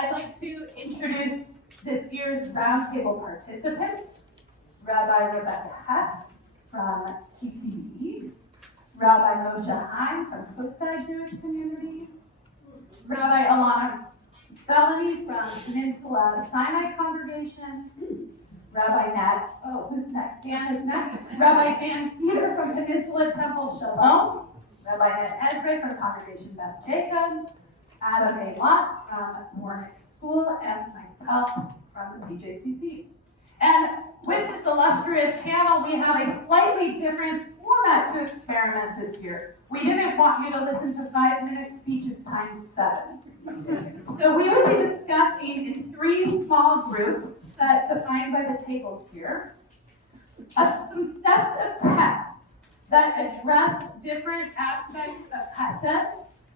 I'd like to introduce this year's Roundtable participants, Rabbi Hecht from TTE, Rabbi Moshe Heyn from Coastside Jewish Community, Rabbi Elana Zelony from Peninsula Sinai Congregation, Rabbi Nat, who's next? Dan is next. Rabbi Dan Feeder from Peninsula Temple Sholom, Rabbi Nat Ezray from Congregation Beth Jacob, Adam A. Lott from Warnick School, and myself from the PJCC. And with this illustrious panel, we have a slightly different format to experiment this year. We didn't want you to listen to 5-minute speeches times 7. So we will be discussing in 3 small groups, defined by the tables here, some sets of texts that address different aspects of Chesed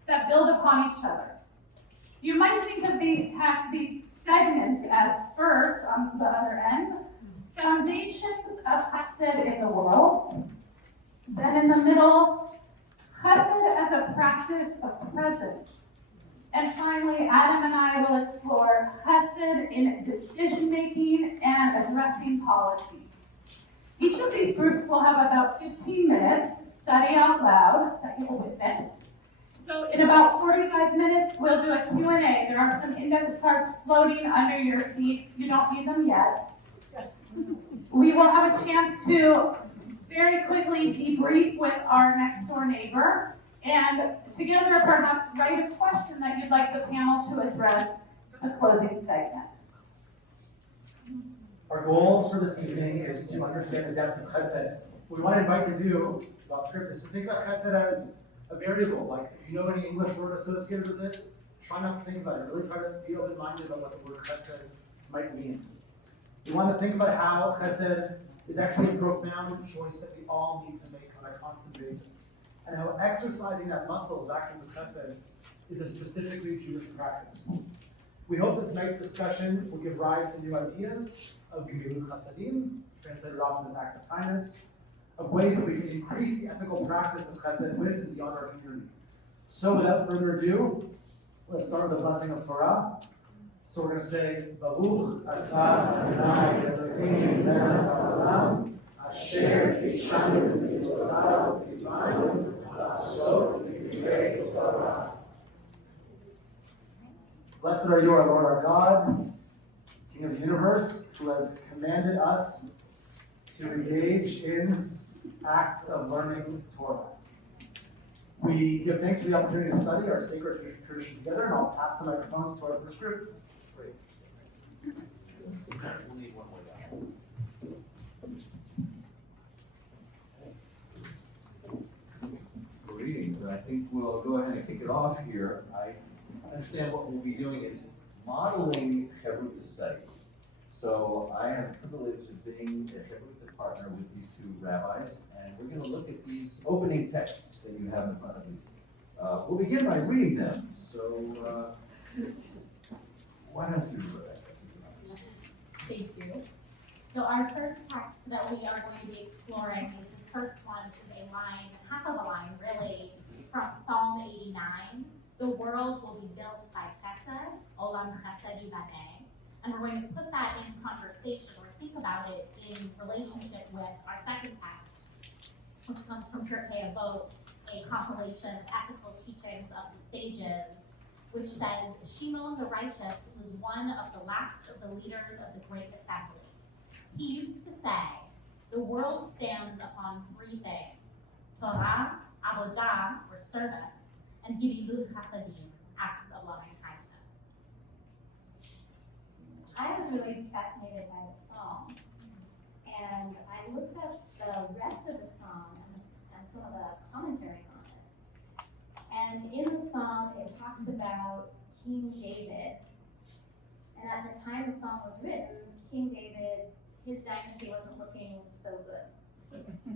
that build upon each other. You might think of these segments as first, on the other end, foundations of Chesed in the world. Then in the middle, Chesed as a practice of presence. And finally, Adam and I will explore Chesed in decision-making and addressing policy. Each of these groups will have about 15 minutes to study out loud that you will witness. So in about 45 minutes, we'll do a Q&A. There are some index cards floating under your seats. You don't need them yet. We will have a chance to very quickly debrief with our next door neighbor, and together perhaps write a question that you'd like the panel to address for the closing segment. Our goal for this evening is to understand the depth of Chesed. What we want to invite you to do about script is to think about Chesed as a variable. Like, if you know any English word associated with it, try not to think about it. Really try to be open-minded about what the word Chesed might mean. We want to think about how Chesed is actually a profound choice that we all need to make on a constant basis, and how exercising that muscle of active Chesed is a specifically Jewish practice. We hope that tonight's discussion will give rise to new ideas of Gemilut Chasadim, translated often as acts of kindness, of ways that we can increase the ethical practice of Chesed with and beyond our community. So without further ado, let's start with the blessing of Torah. So we're going to say, Baruch atah Adonai Eloheinu melech haolam, asher kishanu b'mitzvotav u'tzivanu, la'asot b'divrei Torah. Blessed are you, our Lord, our God, King of the universe, who has commanded us to engage in acts of learning Torah. We give thanks for the opportunity to study our sacred tradition together, and I'll pass the microphones to our first group. Great. We'll need one more down. Greetings, and I think we'll go ahead and kick it off here. I understand what we'll be doing is modeling Hebrut study. So I have the privilege of being a Hebrut partner with these 2 rabbis, and we're going to look at these opening texts that you have in front of you. We'll begin by reading them. So why don't you Thank you. So our first text that we are going to be exploring is this first one, which is a line, half of a line really, from Psalm 89. The world will be built by Chesed, Olam Chesed Yibaneh. And we're going to put that in conversation or think about it in relationship with our second text, which comes from Pirkei Avot, a compilation of ethical teachings of the sages, which says, Shimon the righteous was one of the last of the leaders of the great assembly. He used to say, the world stands upon 3 things, Torah, Avodah, or service, and Gemilut Chasadim, acts of loving kindness. I was really fascinated by the psalm, and I looked up the rest of the psalm and some of the commentaries on it. And in the psalm, it talks about King David. And at the time the psalm was written, King David, his dynasty wasn't looking so good.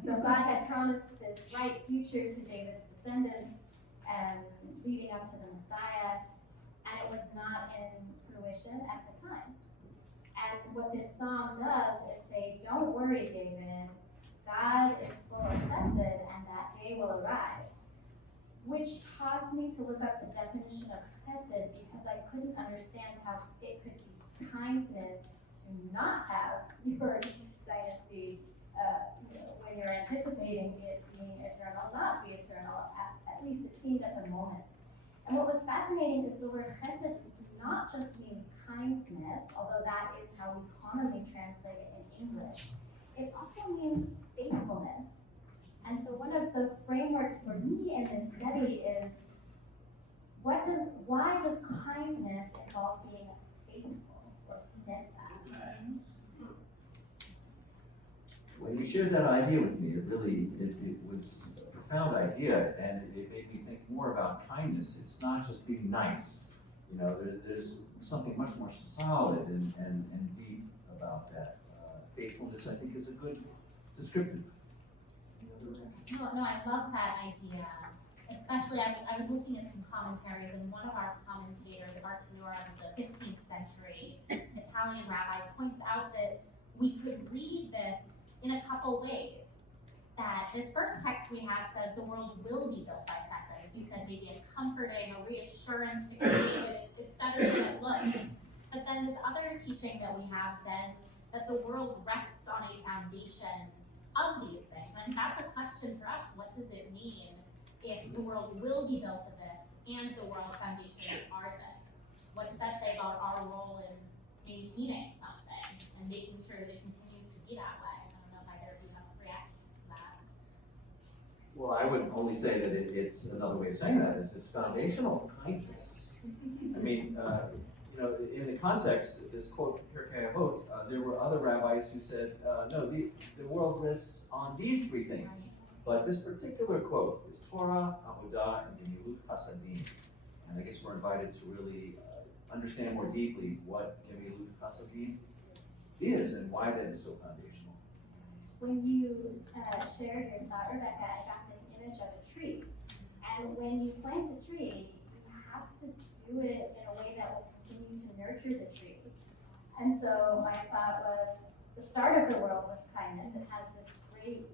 So God had promised this bright future to David's descendants and leading up to the Messiah, and it was not in fruition at the time. And what this psalm does is say, don't worry, David, God is full of chesed, and that day will arrive. which caused me to look up the definition of chesed because I couldn't understand how it could be kindness to not have your dynasty, when you're anticipating it being eternal, not be eternal, at least it seemed at the moment. And what was fascinating is the word chesed does not just mean kindness, although that is how we commonly translate it in English. It also means faithfulness. And so one of the frameworks for me in this study is, why does kindness involve being faithful or steadfast? When you shared that idea with me, it was a profound idea, and it made me think more about kindness. It's not just being nice. There's something much more solid and deep about that. Faithfulness, I think, is a good descriptive. No, I love that idea. Especially, I was looking at some commentaries, and one of our commentators, Bartolomeo, who's a 15th century Italian rabbi, points out that we could read this in a couple ways. That this first text we have says the world will be built by chesed. As you said, maybe a comforting, a reassurance to create it. It's better than it looks. But then this other teaching that we have says that the world rests on a foundation of these things. And that's a question for us. What does it mean if the world will be built of this and the world's foundations are this? What does that say about our role in maintaining something and making sure that it continues to be that way? I don't know if either of you have reactions to that. Well, I would only say that it's another way of saying that is it's foundational kindness. I mean, in the context, this quote, Pirkei Avot, there were other rabbis who said, no, the world rests on these three things. But this particular quote is Torah, Avodah, and Gemilut Chasadim. And I guess we're invited to really understand more deeply what Gemilut Chasadim is and why that is so foundational. When you shared your thought, Rebecca, I got this image of a tree. And when you plant a tree, you have to do it in a way that will continue to nurture the tree. And so my thought was, the start of the world was kindness. It has this great,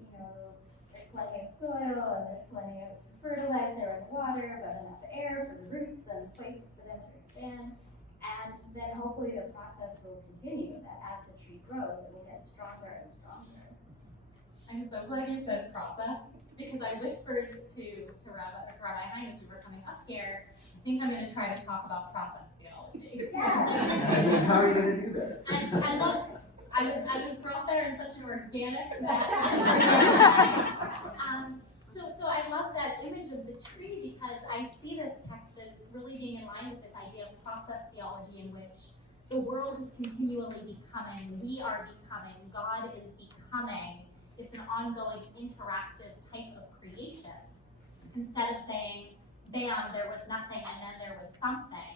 there's plenty of soil and there's plenty of fertilizer and water, but enough air for the roots and places for them to expand. And then hopefully the process will continue, that as the tree grows, it will get stronger and stronger. I'm so glad you said process, because I whispered to Rabbi Heyn as we were coming up here, I think I'm going to try to talk about process theology. Yeah. How are you going to do that? And look, I was brought there in such an organic way. So I love that image of the tree because I see this text as really being in line with this idea of process theology in which the world is continually becoming, we are becoming, God is becoming. It's an ongoing interactive type of creation. Instead of saying, bam, there was nothing and then there was something,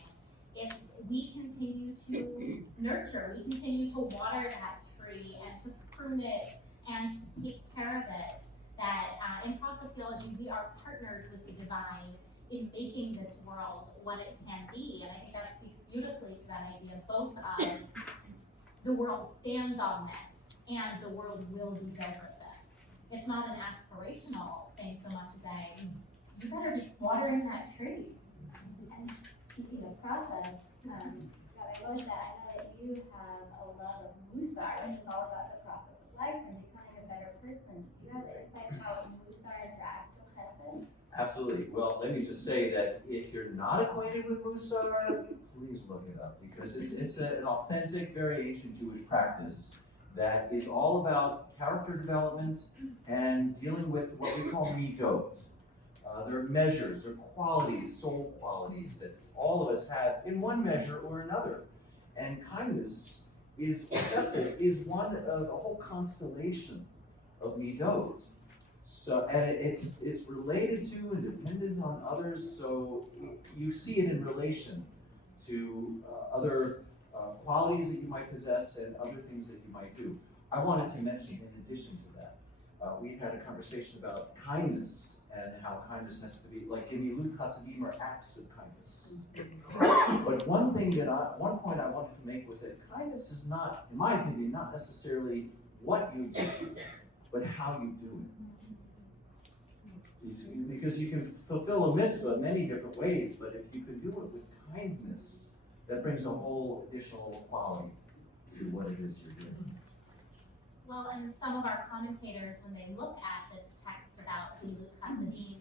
it's we continue to nurture, we continue to water that tree and to prune it and to take care of it. That in process theology, we are partners with the divine in making this world what it can be. And I think that speaks beautifully to that idea, both of the world stands on this and the world will be built of this. It's not an aspirational thing so much as you better be watering that tree. And speaking of process, Rabbi Moshe, I know that you have a love of Musar, which is all about the process of life and becoming a better person. Do you have insights how Musar interacts with Chesed? Absolutely. Well, let me just say that if you're not acquainted with Musar, please look it up because it's an authentic, very ancient Jewish practice that is all about character development and dealing with what we call midot. There are measures, there are qualities, soul qualities that all of us have in one measure or another. And kindness is one of a whole constellation of midot. So, and it's related to and dependent on others, so you see it in relation to other qualities that you might possess and other things that you might do. I wanted to mention, in addition to that, we had a conversation about kindness and how kindness has to be, like Gemilut Chasadim are acts of kindness. But one point I wanted to make was that kindness is not, in my opinion, not necessarily what you do, but how you do it. Because you can fulfill a mitzvah many different ways, but if you can do it with kindness, that brings a whole additional quality to what it is you're doing. Well, and some of our commentators, when they look at this text about Hilut Chasadim,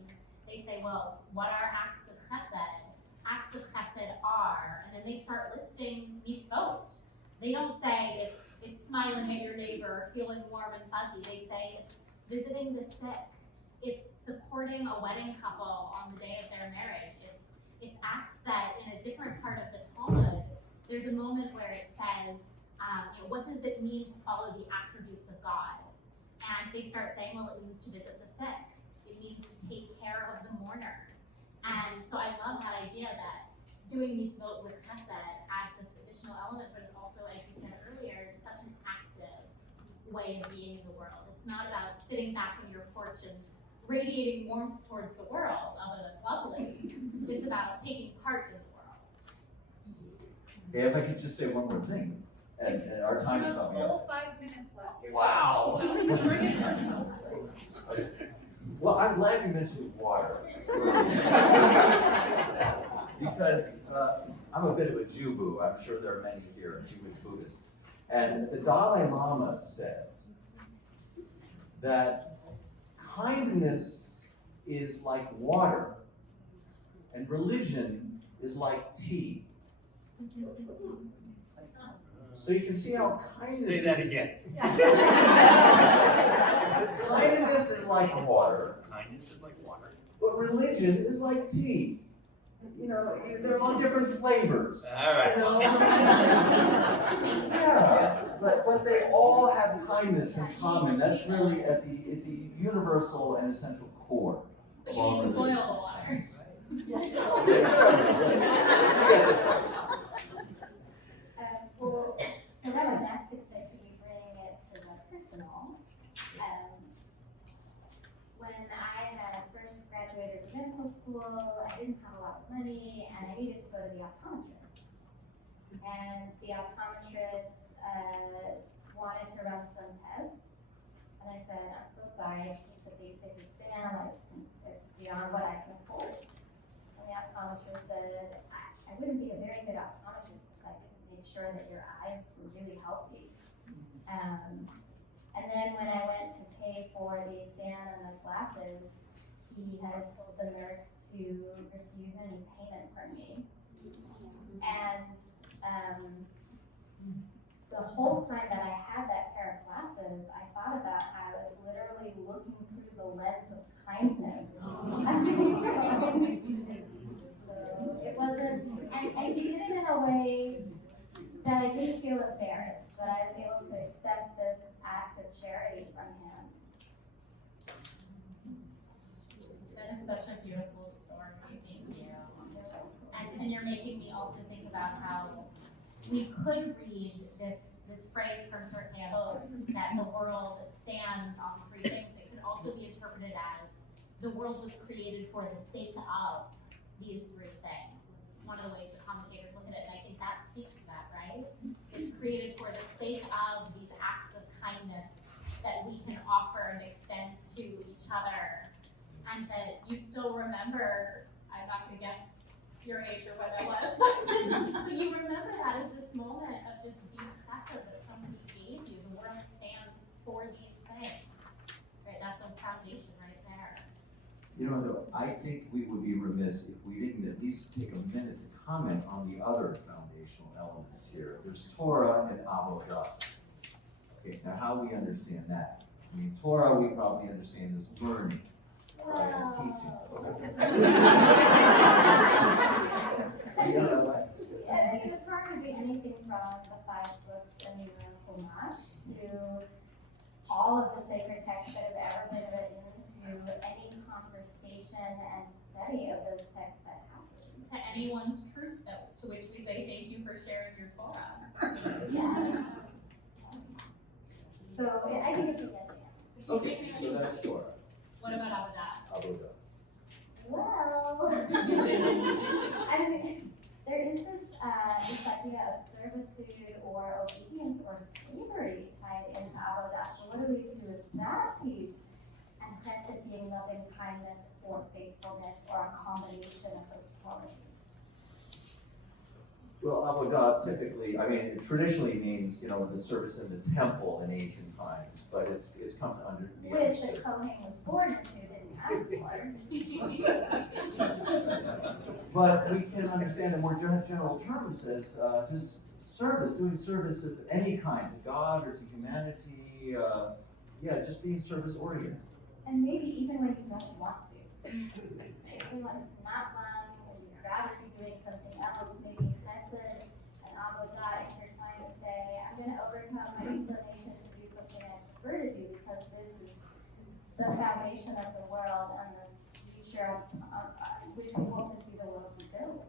they say, well, what are acts of chesed? Acts of chesed are, and then they start listing mitzvot. They don't say it's smiling at your neighbor, feeling warm and fuzzy. They say it's visiting the sick. It's supporting a wedding couple on the day of their marriage. It's acts that in a different part of the Talmud, there's a moment where it says, what does it mean to follow the attributes of God? And they start saying, well, it means to visit the sick. It means to take care of the mourner. And so I love that idea that doing mitzvot with chesed adds this additional element, but it's also, as you said earlier, such an active way of being in the world. It's not about sitting back on your porch and radiating warmth towards the world, although that's lovely. It's about taking part in the world. Hey, if I could just say one more thing, and our time is coming up. 5 minutes left. Wow. So bring it on. Well, I'm glad you mentioned water. Because I'm a bit of a Jew-boo. I'm sure there are many here, Jewish Buddhists. And the Dalai Lama said that kindness is like water, and religion is like tea. So you can see how kindness Say that again. Kindness is like water, Kindness is like water. but religion is like tea. You know, they're all different flavors. All right. You know? Yeah, but they all have kindness in common. That's really at the universal and essential core But of you all need to boil religions. the water. Well, so Rabbi Matzkin said, can we bring it to the personal? When I had first graduated from medical school, I didn't have a lot of money, and I needed to go to the optometrist. And the optometrist wanted to run some tests, and I said, I'm so sorry, I just need the basic exam, it's beyond what I can afford. And the optometrist said, I wouldn't be a very good optometrist if I didn't make sure that your eyes were really healthy. And then when I went to pay for the exam and the glasses, he had told the nurse to refuse any payment from me. And the whole time that I had that pair of glasses, I thought about how I was literally looking through the lens of kindness. So it wasn't, and he did it in a way that I didn't feel embarrassed, but I was able to accept this act of charity from him. That is such a beautiful story. Thank you. And you're making me also think about how we could read this phrase from Hecht that the world stands on three things. It could also be interpreted as the world was created for the sake of these three things. It's one of the ways the commentators look at it, and I think that speaks to that, right? It's created for the sake of these acts of kindness that we can offer and extend to each other. And that you still remember, I'm not gonna guess your age or what that was, but you remember that as this moment of just deep chesed that somebody gave you. The world stands for these things, right? That's a foundation right there. You know, though, I think we would be remiss if we didn't at least take a minute to comment on the other foundational elements here. There's Torah and avodah. Okay, now how we understand that? I mean, Torah we probably understand as learning, right, and teaching. You know what? The Torah could be anything from the 5 books in the Chumash to all of the sacred texts that have ever been written, to any conversation and study of those texts that happened. To anyone's truth, to which we say thank you for sharing your Torah. Yeah. So I think it's a yes and. Okay, so that's Torah. What about avodah? Avodah. Well, I mean, there is this idea of servitude or obedience or slavery tied into avodah. So what do we do with that piece? And chesed being loving kindness or faithfulness or a combination of those qualities? Well, avodah typically, I mean, it traditionally means, the service in the temple in ancient times, but it's come to be Which the understood. Kohen was born into, didn't ask for. But we can understand in more general terms as just service, doing service of any kind, to God or to humanity, just being service oriented. And maybe even when you don't want to. Maybe when it's not fun, when you'd rather be doing something else, maybe chesed and avodah, and you're trying to say, I'm going to overcome my inclination to do something I prefer to do because this is the foundation of the world and the future which we hope to see the world rebuild.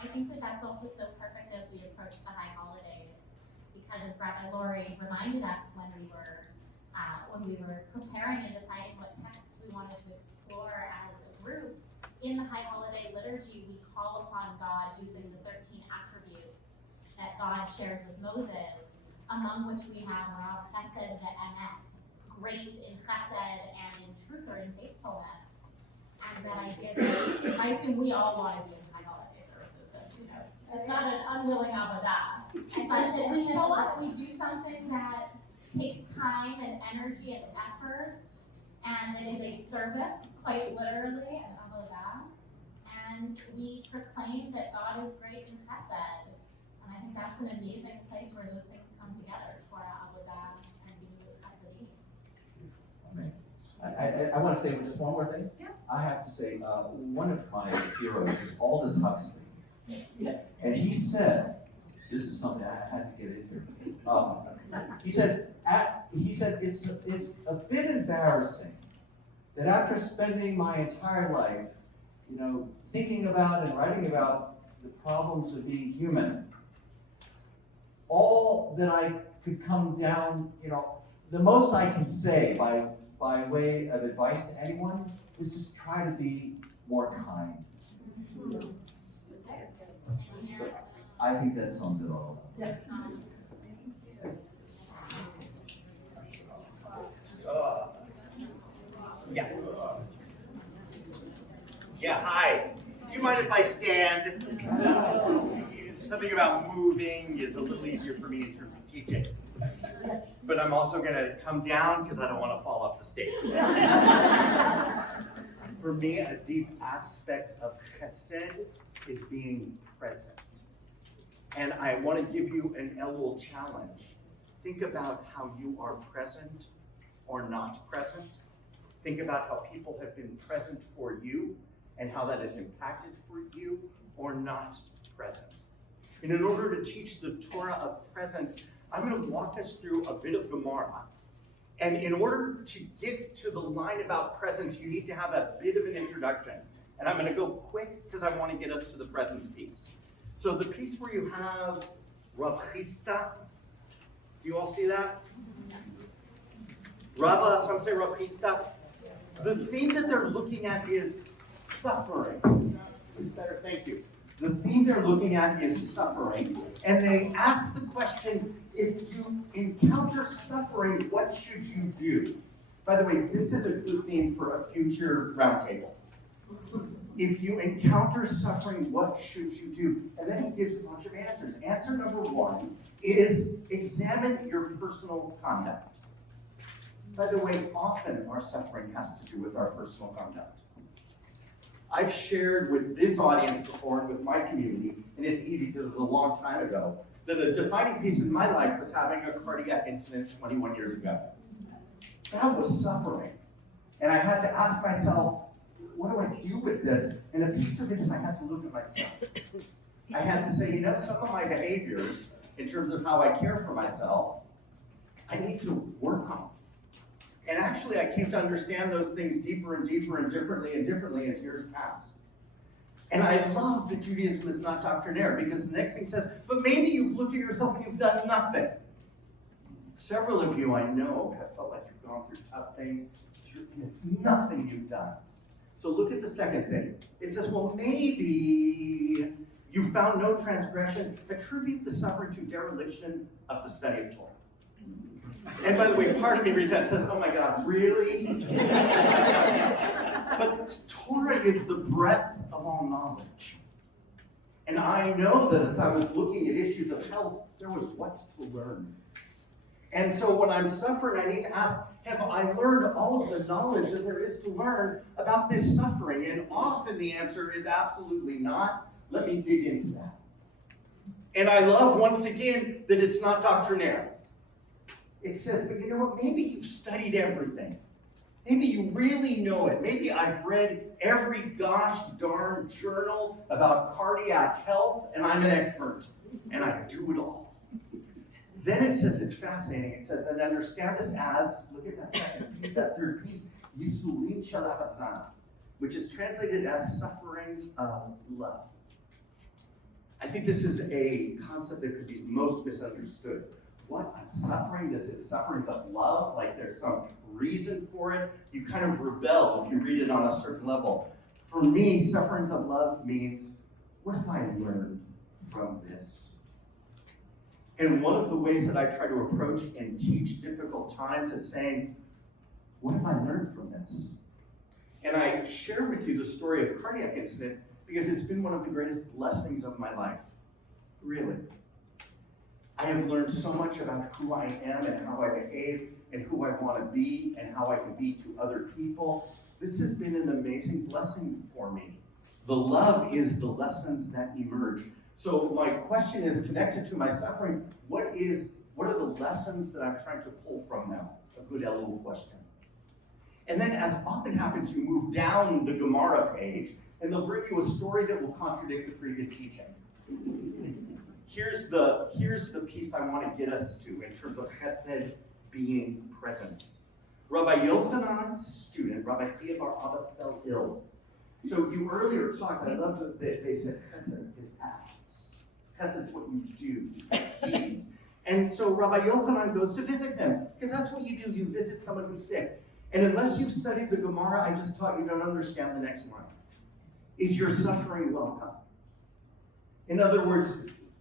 I think that that's also so perfect as we approach the high holidays, because as Rabbi Laurie reminded us when we were preparing and deciding what texts we wanted to explore as a group, in the high holiday liturgy, we call upon God using the 13 attributes that God shares with Moses, among which we have Olam Chesed Yibaneh, great in chesed and in truth or in faithfulness. And that idea that I assume we all want to be in high holiday services, so it's not an unwilling avodah. But that we show up, we do something that takes time and energy and effort, and it is a service, quite literally, an avodah. And we proclaim that God is great in chesed. And I think that's an amazing place where those things come together, Torah, avodah, and chesed. Amen. I want to say just one more thing. Yeah. I have to say, one of my heroes is Aldous Huxley. And he said, this is something I had to get in here. He said it's a bit embarrassing that after spending my entire life, thinking about and writing about the problems of being human, all that I could come down, the most I can say by way of advice to anyone is just try to be more kind. So I think that sums it all up. Yeah, hi. Do you mind if I stand? Something about moving is a little easier for me in terms of teaching. But I'm also going to come down because I don't want to fall off the stage. For me, a deep aspect of chesed is being present. And I want to give you an Elul challenge. Think about how you are present or not present. Think about how people have been present for you and how that has impacted for you or not present. And in order to teach the Torah of presence, I'm going to walk us through a bit of Gemara. And in order to get to the line about presence, you need to have a bit of an introduction. And I'm going to go quick because I want to get us to the presence piece. So the piece where you have Rav Chisda, do you all see that? Rava, some say Rav Chisda. The theme that they're looking at is suffering. Better, thank you. The theme they're looking at is suffering. And they ask the question, if you encounter suffering, what should you do? By the way, this is a good theme for a future roundtable. If you encounter suffering, what should you do? And then he gives a bunch of answers. Answer number one is examine your personal conduct. By the way, often our suffering has to do with our personal conduct. I've shared with this audience before and with my community, and it's easy because it was a long time ago, that a defining piece in my life was having a cardiac incident 21 years ago. That was suffering. And I had to ask myself, what do I do with this? And a piece of it is I had to look at myself. I had to say, some of my behaviors, in terms of how I care for myself, I need to work on. And actually, I came to understand those things deeper and deeper and differently as years passed. And I love that Judaism is not doctrinaire, because the next thing says, but maybe you've looked at yourself and you've done nothing. Several of you I know have felt like you've gone through tough things, and it's nothing you've done. So look at the second thing. It says, well, maybe you found no transgression. Attribute the suffering to dereliction of the study of Torah. And by the way, part of me reads that and says, oh my God, really? But Torah is the breadth of all knowledge. And I know that as I was looking at issues of health, there was what to learn. And so when I'm suffering, I need to ask, have I learned all of the knowledge that there is to learn about this suffering? And often the answer is absolutely not. Let me dig into that. And I love, once again, that it's not doctrinaire. It says, but you know what, maybe you've studied everything. Maybe you really know it. Maybe I've read every gosh darn journal about cardiac health, and I'm an expert, and I do it all. Then it says, it's fascinating, it says, and understand this as, look at that second piece, that third piece, Yisurim shel Ahava, which is translated as sufferings of love. I think this is a concept that could be most misunderstood. What? I'm suffering? This is sufferings of love? Like there's some reason for it? You kind of rebel if you read it on a certain level. For me, sufferings of love means, what have I learned from this? And one of the ways that I try to approach and teach difficult times is saying, what have I learned from this? And I share with you the story of a cardiac incident because it's been one of the greatest blessings of my life. Really. I have learned so much about who I am and how I behave and who I want to be and how I can be to other people. This has been an amazing blessing for me. The love is the lessons that emerge. So my question is connected to my suffering. What are the lessons that I'm trying to pull from them? A good Elul question. And then, as often happens, you move down the Gemara page, and they'll bring you a story that will contradict the previous teaching. Here's the piece I want to get us to in terms of chesed being presence. Rabbi Yochanan's student, Rabbi Thea bar Abba, fell ill. So you earlier talked, I loved that they said chesed is acts. Chesed's what you do, it's deeds. And so Rabbi Yochanan goes to visit him, because that's what you do, you visit someone who's sick. And unless you've studied the Gemara I just taught, you don't understand the next line. Is your suffering welcome? In other words,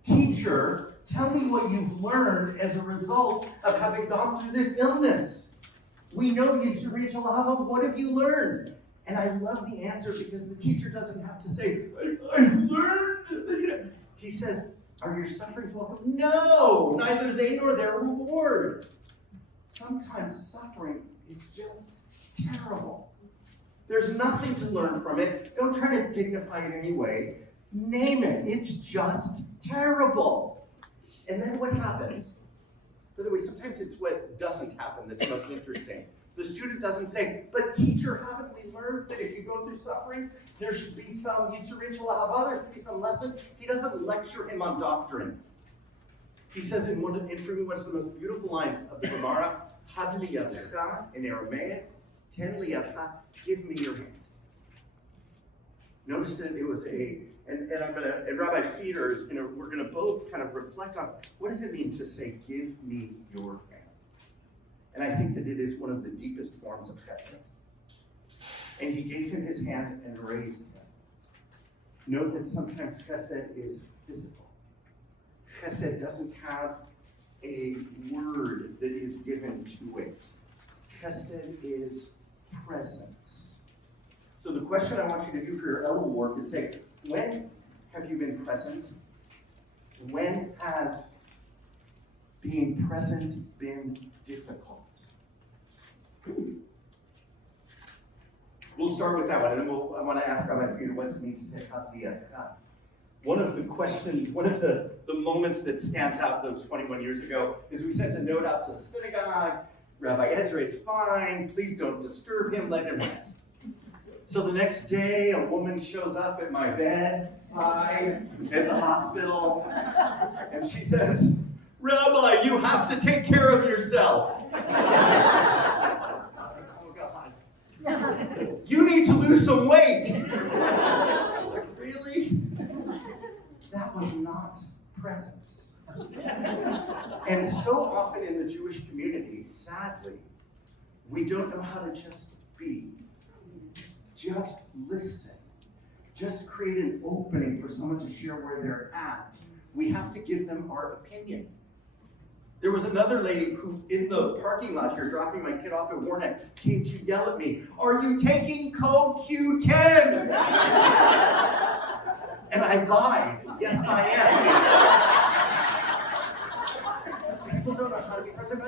teacher, tell me what you've learned as a result of having gone through this illness. We know Yisurim shel Ahava, what have you learned? And I love the answer because the teacher doesn't have to say, I've learned. He says, are your sufferings welcome? No, neither they nor their reward. Sometimes suffering is just terrible. There's nothing to learn from it. Don't try to dignify it anyway. Name it. It's just terrible. And then what happens? By the way, sometimes it's what doesn't happen that's most interesting. The student doesn't say, but teacher, haven't we learned that if you go through sufferings, there should be some Yisurim shel Ahava, there should be some lesson? He doesn't lecture him on doctrine. He says in for me, what's the most beautiful lines of the Gemara, Hav li yadcha, in Aramaic, ten li yadcha, give me your hand. Notice that it was and Rabbi Feeder is we're gonna both kind of reflect on what does it mean to say, give me your hand? And I think that it is one of the deepest forms of chesed. And he gave him his hand and raised him. Note that sometimes chesed is physical. Chesed doesn't have a word that is given to it. Chesed is presence. So the question I want you to do for your Elul work is say, when have you been present? When has being present been difficult? We'll start with that one, and then I want to ask Rabbi Frieder, what does it mean to say Haviyah? One of the questions, one of the moments that stands out those 21 years ago is we sent a note out to the synagogue, Rabbi Ezray is fine, please don't disturb him, let him rest. So the next day, a woman shows up at my bedside at the hospital, and she says, Rabbi, you have to take care of yourself. Oh, God. You need to lose some weight. I was like, really? That was not presence. And so often in the Jewish community, sadly, we don't know how to just be. Just listen. Just create an opening for someone to share where they're at. We have to give them our opinion. There was another lady who, in the parking lot here, dropping my kid off at Warneck, came to yell at me, "Are you taking CoQ10?" And I lied. Yes, I am. People don't know how to be present.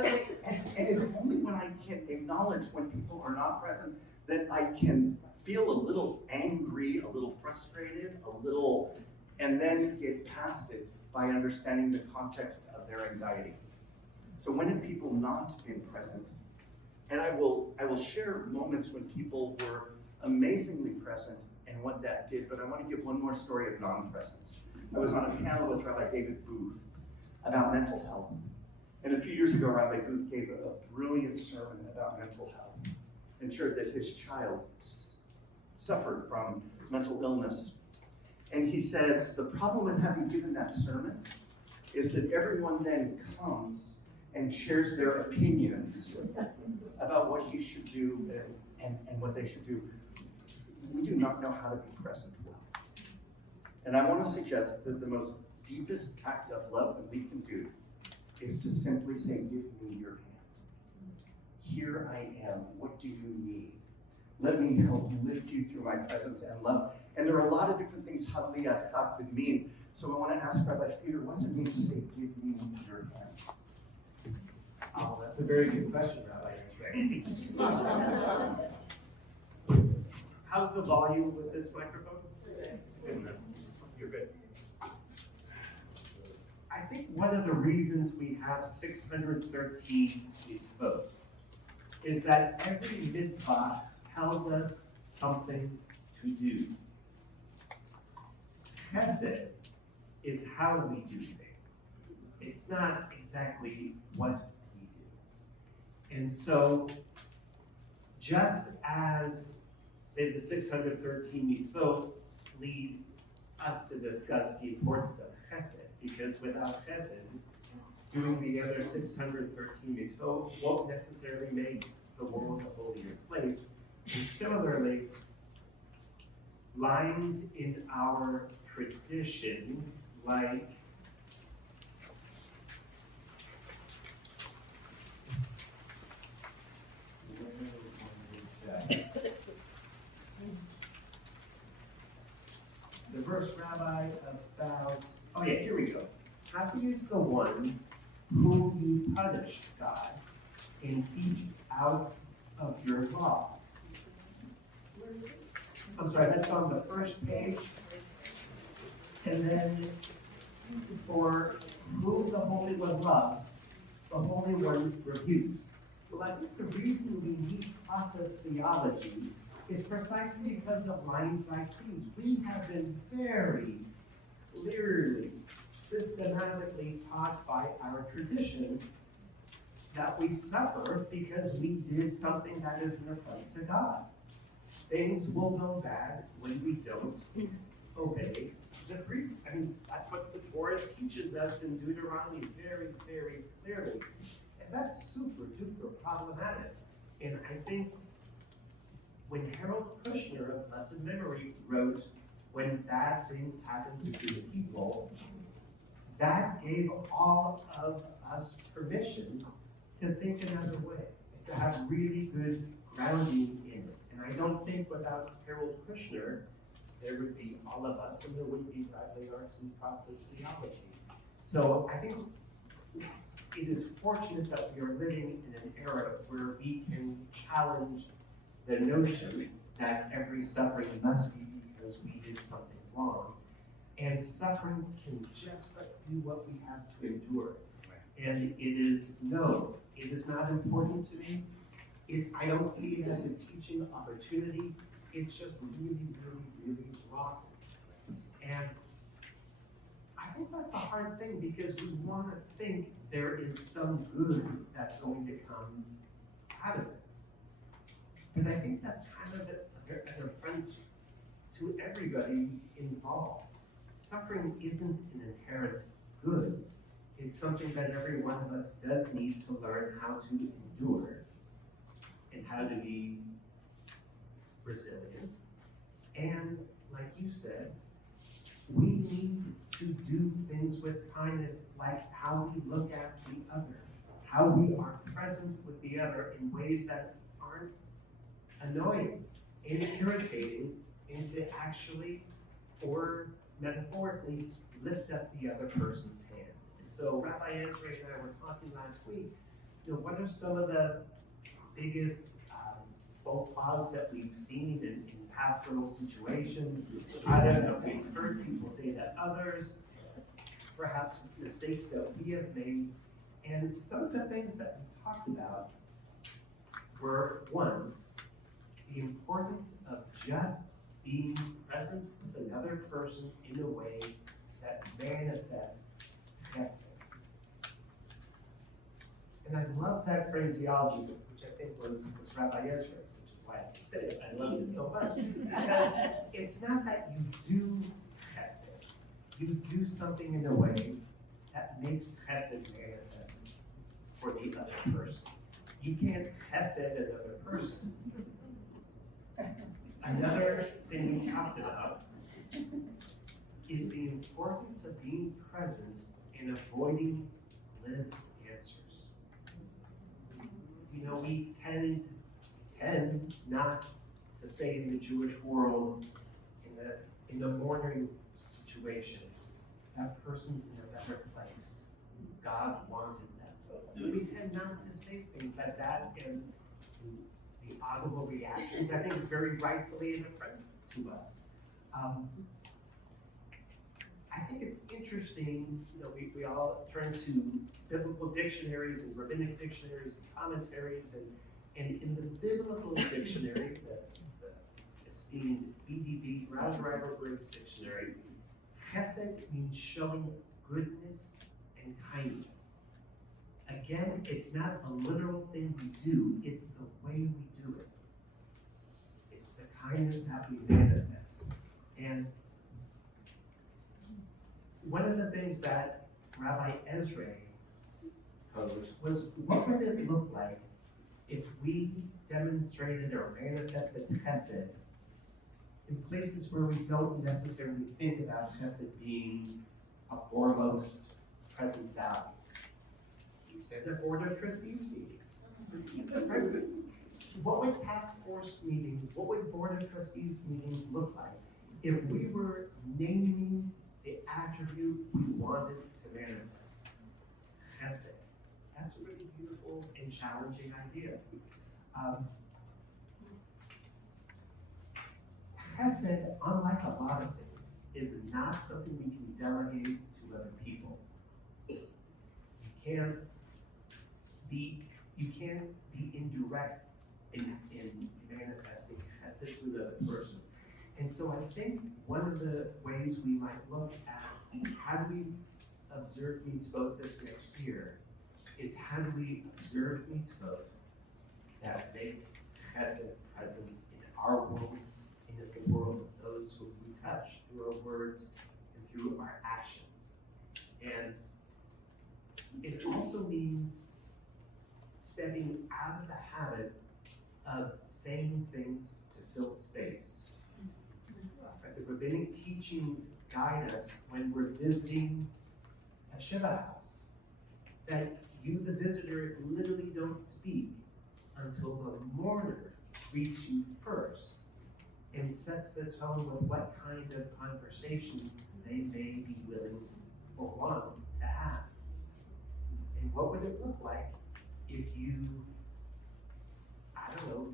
And it's only when I can acknowledge when people are not present that I can feel a little angry, a little frustrated, and then get past it by understanding the context of their anxiety. So when have people not been present? And I will share moments when people were amazingly present and what that did, but I want to give one more story of non-presence. I was on a panel with Rabbi David Booth about mental health. And a few years ago, Rabbi Booth gave a brilliant sermon about mental health and shared that his child suffered from mental illness. And he said, the problem with having given that sermon is that everyone then comes and shares their opinions about what he should do and what they should do. We do not know how to be present well. And I want to suggest that the most deepest act of love that we can do is to simply say, give me your hand. Here I am. What do you need? Let me help lift you through my presence and love. And there are a lot of different things Havli Yadcha could mean. So I want to ask Rabbi Frieder, what does it mean to say, give me your hand? Oh, that's a very good question, Rabbi Ezray. How's the volume with this microphone? You're good. I think one of the reasons we have 613 mitzvot is that every mitzvah tells us something to do. Chesed is how we do things. It's not exactly what we do. And so, just as, say, the 613 mitzvot lead us to discuss the importance of chesed, because without chesed, doing the other 613 mitzvot won't necessarily make the world a holier place. And similarly, lines in our tradition, like the verse, Rabbi, about, oh yeah, here we go. Happy is the one whom you punished, God, and teach out of your law. I'm sorry, that's on the first page. And then for whom the Holy One loves, the Holy One rebukes. Well, I think the reason we need process theology is precisely because of lines like these. We have been very clearly, systematically taught by our tradition that we suffer because we did something that is an affront to God. Things will go bad when we don't obey the pre. I mean, that's what the Torah teaches us in Deuteronomy very, very clearly. And that's super duper problematic. And I think when Harold Kushner of blessed memory wrote, "When bad things happen to good people," that gave all of us permission to think another way, to have really good grounding in it. And I don't think without Harold Kushner, there would be all of us, and there wouldn't be Bradley Arts and process theology. So I think it is fortunate that we are living in an era where we can challenge the notion that every suffering must be because we did something wrong. And suffering can just but be what we have to endure. And it is not important to me. I don't see it as a teaching opportunity. It's just really, really, really rotten. And I think that's a hard thing because we want to think there is some good that's going to come out of this. But I think that's kind of an affront to everybody involved. Suffering isn't an inherent good. It's something that every one of us does need to learn how to endure and how to be resilient. And like you said, we need to do things with kindness, like how we look at the other, how we are present with the other in ways that aren't annoying and irritating, and to actually, or metaphorically, lift up the other person's hand. And so Rabbi Ezray and I were talking last week, what are some of the biggest faux pas that we've seen in pastoral situations? Either that we've heard people say that others, perhaps mistakes that we have made. And some of the things that we talked about were, one, the importance of just being present with another person in a way that manifests chesed. And I love that phraseology, which I think was Rabbi Ezray, which is why I said it. I love it so much. Because it's not that you do chesed. You do something in a way that makes chesed manifest for the other person. You can't chesed another person. Another thing we talked about is the importance of being present and avoiding glib answers. We tend not to say in the Jewish world, in the mourning situation, that person's in a better place. God wanted that. We tend not to say things like that, and the audible reactions, I think, is very rightfully an affront to us. I think it's interesting, we all turn to biblical dictionaries and rabbinic dictionaries and commentaries, and in the biblical dictionary, the esteemed BDB, Roundtable Dictionary, chesed means showing goodness and kindness. Again, it's not a literal thing we do, it's the way we do it. It's the kindness that we manifest. And one of the things that Rabbi Ezray posed was, what would it look like if we demonstrated or manifested chesed in places where we don't necessarily think about chesed being a foremost present value? He said the Board of Trustees meetings. What would task force meetings, what would Board of Trustees meetings look like if we were naming the attribute we wanted to manifest? Chesed. That's a really beautiful and challenging idea. Chesed, unlike a lot of things, is not something we can delegate to other people. You can't be indirect in manifesting chesed to another person. And so I think one of the ways we might look at how do we observe mitzvot this next year is how do we observe mitzvot that make chesed present in our world and in the world of those whom we touch through our words and through our actions. And it also means stepping out of the habit of saying things to fill space. The rabbinic teachings guide us when we're visiting a Shiva house, that you, the visitor, literally don't speak until the mourner greets you first and sets the tone with what kind of conversation they may be willing or want to have. And what would it look like if you,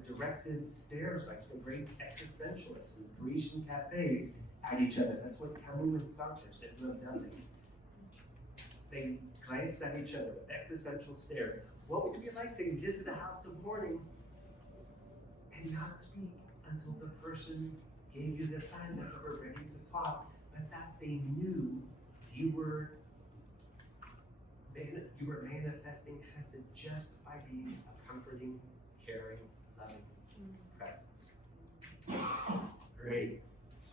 directed stares like the great existentialists in Parisian cafes at each other? That's what Camus and Sartre said to have done. They glanced at each other with existential stare. What would it be like to visit a house of mourning and not speak until the person gave you the sign that they were ready to talk, but that they knew you were manifesting chesed just by being a comforting, caring, loving presence. Great.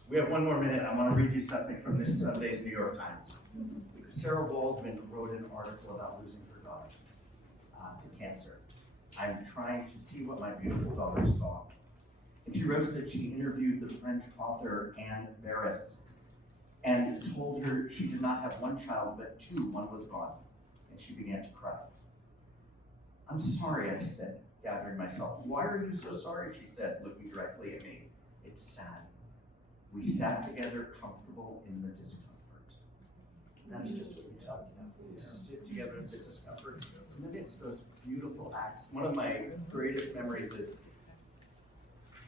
We have one more minute. I want to read you something from this Sunday's New York Times. Sarah Waldman wrote an article about losing her daughter to cancer. I'm trying to see what my beautiful daughter saw. And she wrote that she interviewed the French author Anne Barras, and told her she did not have one child, but two, one was gone. And she began to cry. I'm sorry, I said, gathering myself. Why are you so sorry, she said, looking directly at me. It's sad. We sat together comfortable in the discomfort. That's just what we talked about, to sit together in the discomfort. And then it's those beautiful acts. One of my greatest memories is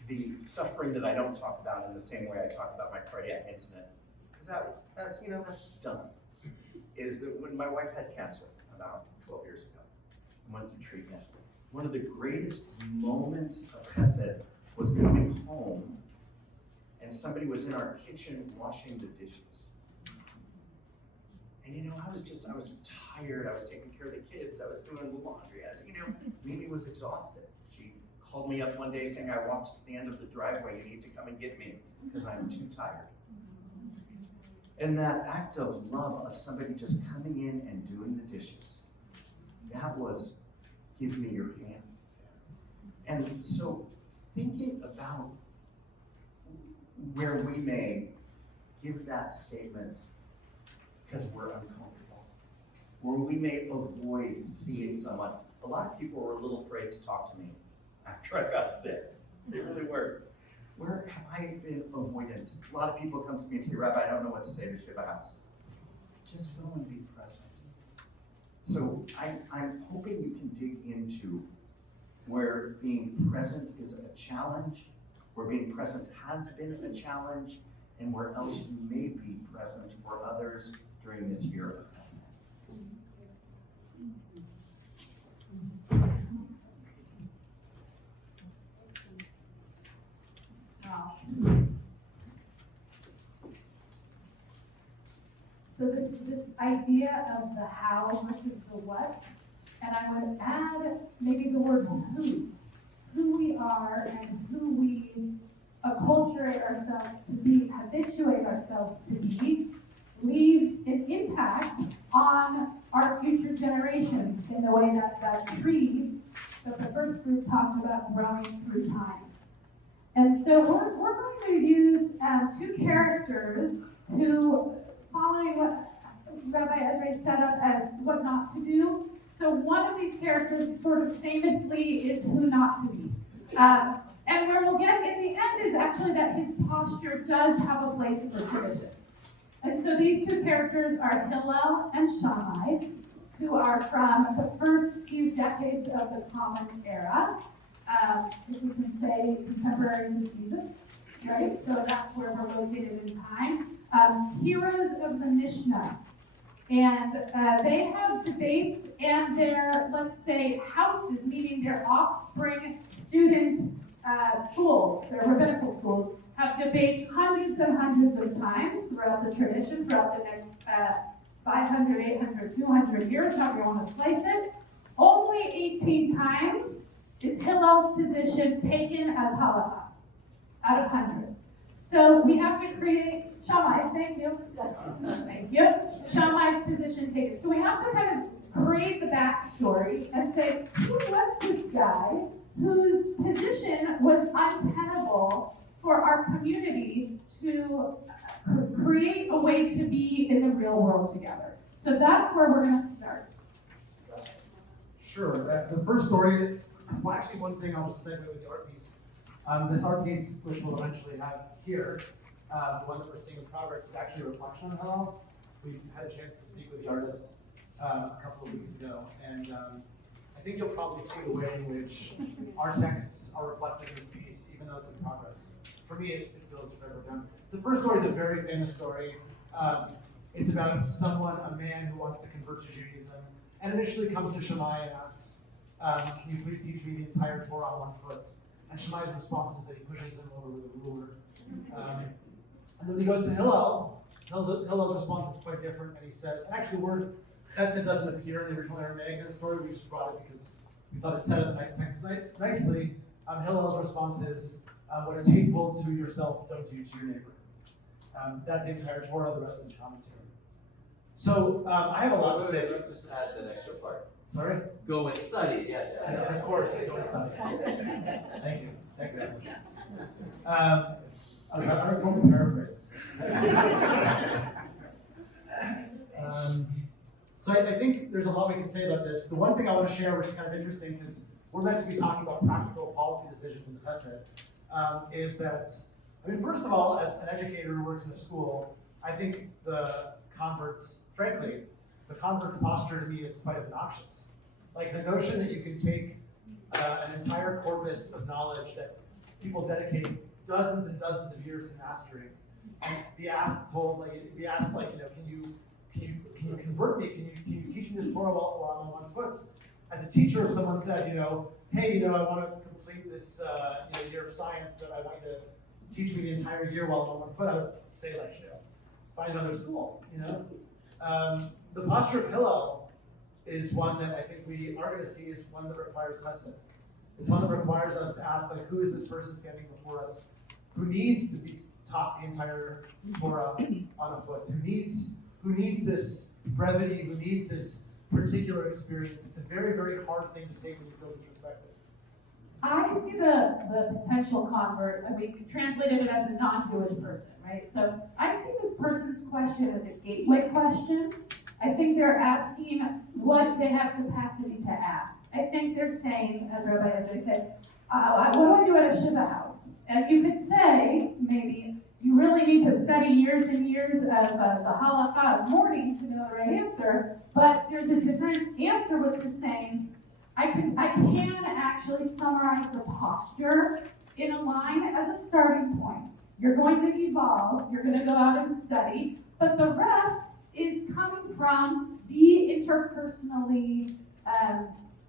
the suffering that I don't talk about in the same way I talk about my cardiac incident. Because that's done. Is that when my wife had cancer about 12 years ago, and went through treatment, one of the greatest moments of chesed was coming home and somebody was in our kitchen washing the dishes. And I was tired, I was taking care of the kids, I was doing the laundry, Mimi was exhausted. She called me up one day saying, I walked to the end of the driveway, you need to come and get me, because I'm too tired. And that act of love of somebody just coming in and doing the dishes, that was, give me your hand. And so thinking about where we may give that statement because we're uncomfortable, where we may avoid seeing someone. A lot of people were a little afraid to talk to me after I got sick. They really were. Where have I been avoidant? A lot of people come to me and say, Rabbi, I don't know what to say to Shiva House. Just go and be present. So I'm hoping you can dig into where being present is a challenge, where being present has been a challenge, and where else you may be present for others during this year of Chesed. So this idea of the how versus the what, and I would add maybe the word who we are and who we acculturate ourselves to be, habituate ourselves to be, leaves an impact on our future generations in the way that tree that the first group talked about growing through time. And so we're going to use two characters who, following what Rabbi Ezray set up as what not to do. So one of these characters sort of famously is who not to be. And where we'll get in the end is actually that his posture does have a place for tradition. And so these two characters are Hillel and Shammai, who are from the first few decades of the Common Era, if we can say contemporaries of Jesus, right? So that's where we're located in time. Heroes of the Mishnah. And they have debates, and their, let's say, houses, meaning their offspring student schools, their rabbinical schools, have debates hundreds and hundreds of times throughout the tradition, throughout the next 500, 800, 200 years, however you want to slice it. Only 18 times is Hillel's position taken as halakha out of hundreds. So we have to create Shammai, thank you. Thank you. Shammai's position taken. So we have to kind of create the backstory and say, who was this guy whose position was untenable for our community to create a way to be in the real world together? So that's where we're going to start. Sure. The first story, well, actually, one thing I'll just segue with the art piece. This art piece, which we'll eventually have here, the one that we're seeing in progress, is actually a reflection on Hillel. We had a chance to speak with the artist a couple of weeks ago, and I think you'll probably see the way in which our texts are reflected in this piece, even though it's in progress. For me, it feels very profound. The first story is a very famous story. It's about someone, a man who wants to convert to Judaism, and initially comes to Shammai and asks, can you please teach me the entire Torah on one foot? And Shammai's response is that he pushes him over with a ruler. And then he goes to Hillel. Hillel's response is quite different, and he says, and actually the word chesed doesn't appear in the original Aramaic of the story, we just brought it because we thought it said in the next text nicely. Hillel's response is, what is hateful to yourself, don't do to your neighbor. That's the entire Torah, the rest is commentary. So I have a lot to say. Just add that extra part. Sorry? Go and study, yeah. And of course, go and study. Thank you. I was told to paraphrase. So I think there's a lot we can say about this. The one thing I want to share, which is kind of interesting, because we're meant to be talking about practical policy decisions in the Chesed, is that, I mean, first of all, as an educator who works in a school, I think the converts, frankly, the convert's posture to me is quite obnoxious. Like the notion that you can take an entire corpus of knowledge that people dedicate dozens and dozens of years to mastering, and be asked, can you convert me? Can you teach me this Torah while I'm on one foot? As a teacher, if someone said, hey, I want to complete this year of science, but I want you to teach me the entire year while I'm on one foot, I would say, find another school, The posture of Hillel is one that I think we are going to see is one that requires chesed. It's one that requires us to ask, who is this person standing before us who needs to be taught the entire Torah on a foot, who needs this brevity, who needs this particular experience. It's a very, very hard thing to take when you feel disrespected. I see the potential convert, translated it as a non-Jewish person, right? So I see this person's question as a gateway question. I think they're asking what they have capacity to ask. I think they're saying, as Rabbi Ezray said, what do I do at a Shiva house? And you could say, maybe, you really need to study years and years of the halakha of mourning to know the right answer, but there's a different answer, which is saying, I can actually summarize the posture in a line as a starting point. You're going to evolve, you're going to go out and study, but the rest is coming from be interpersonally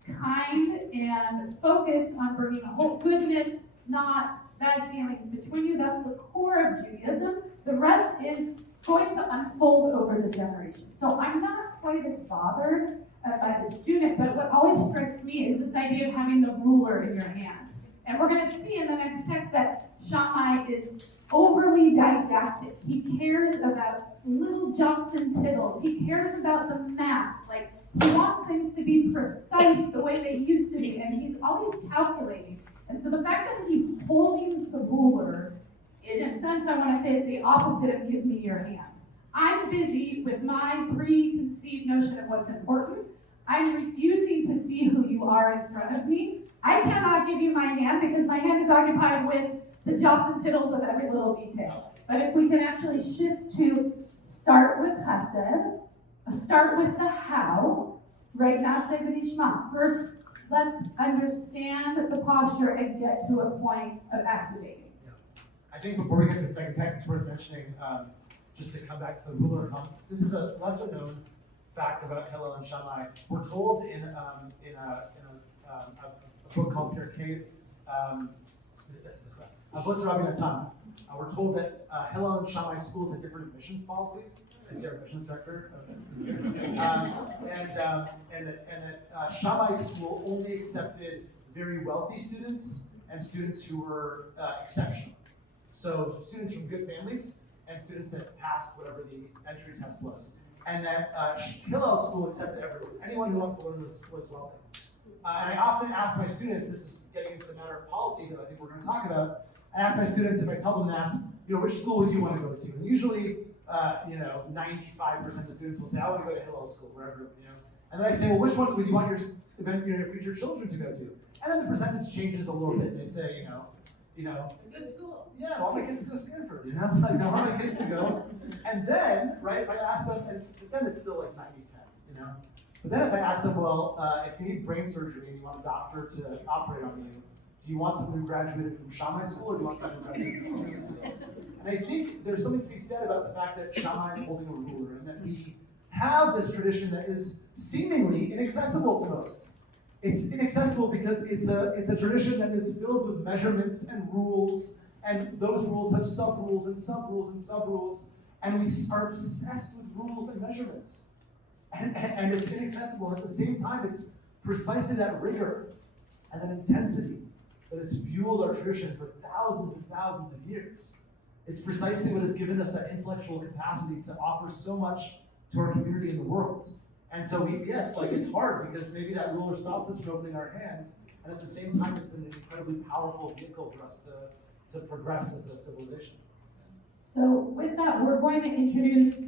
kind and focused on bringing whole goodness, not bad feelings between you. That's the core of Judaism. The rest is going to unfold over the generations. So I'm not quite as bothered by the student, but what always strikes me is this idea of having the ruler in your hand. And we're going to see in the next text that Shammai is overly didactic. He cares about little jots and tittles. He cares about the math. He wants things to be precise the way they used to be, and he's always calculating. And so the fact that he's holding the ruler, in a sense, I want to say is the opposite of give me your hand. I'm busy with my preconceived notion of what's important. I'm refusing to see who you are in front of me. I cannot give you my hand because my hand is occupied with the jots and tittles of every little detail. But if we can actually shift to start with chesed, start with the how, right? Na'aseh v'nishma. First, let's understand the posture and get to a point of activating. Yeah. I think before we get to the second text, it's worth mentioning, just to come back to the ruler concept. This is a lesser known fact about Hillel and Shammai. We're told in a book called Pirkei, Avot Rabbi Natan. We're told that Hillel and Shammai schools had different admissions policies. I see our admissions director. And that Shammai's school only accepted very wealthy students and students who were exceptional. So students from good families and students that passed whatever the entry test was. And that Hillel's school accepted everyone. Anyone who wanted to learn was welcome. And I often ask my students, this is getting into the matter of policy that I think we're going to talk about. I ask my students if I tell them that, which school would you want to go to? And usually, 95% of the students will say, I want to go to Hillel school, wherever, And then I say, well, which one would you want your future children to go to? And then the percentage changes a little bit. They say, Good school. Yeah, I want my kids to go to Stanford, I want my kids to go. And then, right, if I ask them, then it's still like 90-10, But then if I ask them, well, if you need brain surgery and you want a doctor to operate on you, do you want someone who graduated from Shammai school or do you want someone who graduated from Hillel school? And I think there's something to be said about the fact that Shammai is holding a ruler and that we have this tradition that is seemingly inaccessible to most. It's inaccessible because it's a tradition that is filled with measurements and rules, and those rules have sub-rules and sub-rules and sub-rules, and we are obsessed with rules and measurements. And it's inaccessible, and at the same time, it's precisely that rigor and that intensity that has fueled our tradition for thousands and thousands of years. It's precisely what has given us that intellectual capacity to offer so much to our community in the world. And so it's hard because maybe that ruler stops us from opening our hand, and at the same time, it's been an incredibly powerful vehicle for us to progress as a civilization. So with that, we're going to introduce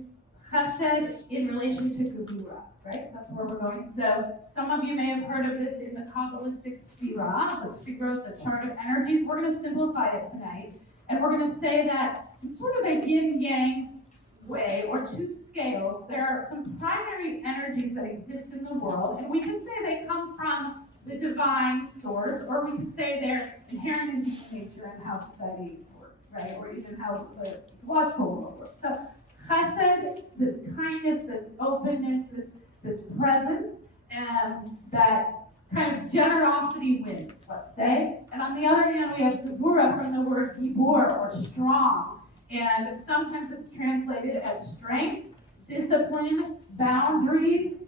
Chesed in relation to Gevura, right? That's where we're going. So some of you may have heard of this in the Kabbalistic Sphira, the Sphirot, the chart of energies. We're going to simplify it tonight. And we're going to say that in sort of a yin-yang way, or two scales, there are some primary energies that exist in the world, and we can say they come from the divine source, or we can say they're inherent in nature and how society works, right? Or even how the logical world works. So chesed, this kindness, this openness, this presence, and that kind of generosity wins, let's say. And on the other hand, we have gevura from the word gibor, or strong. And sometimes it's translated as strength, discipline, boundaries.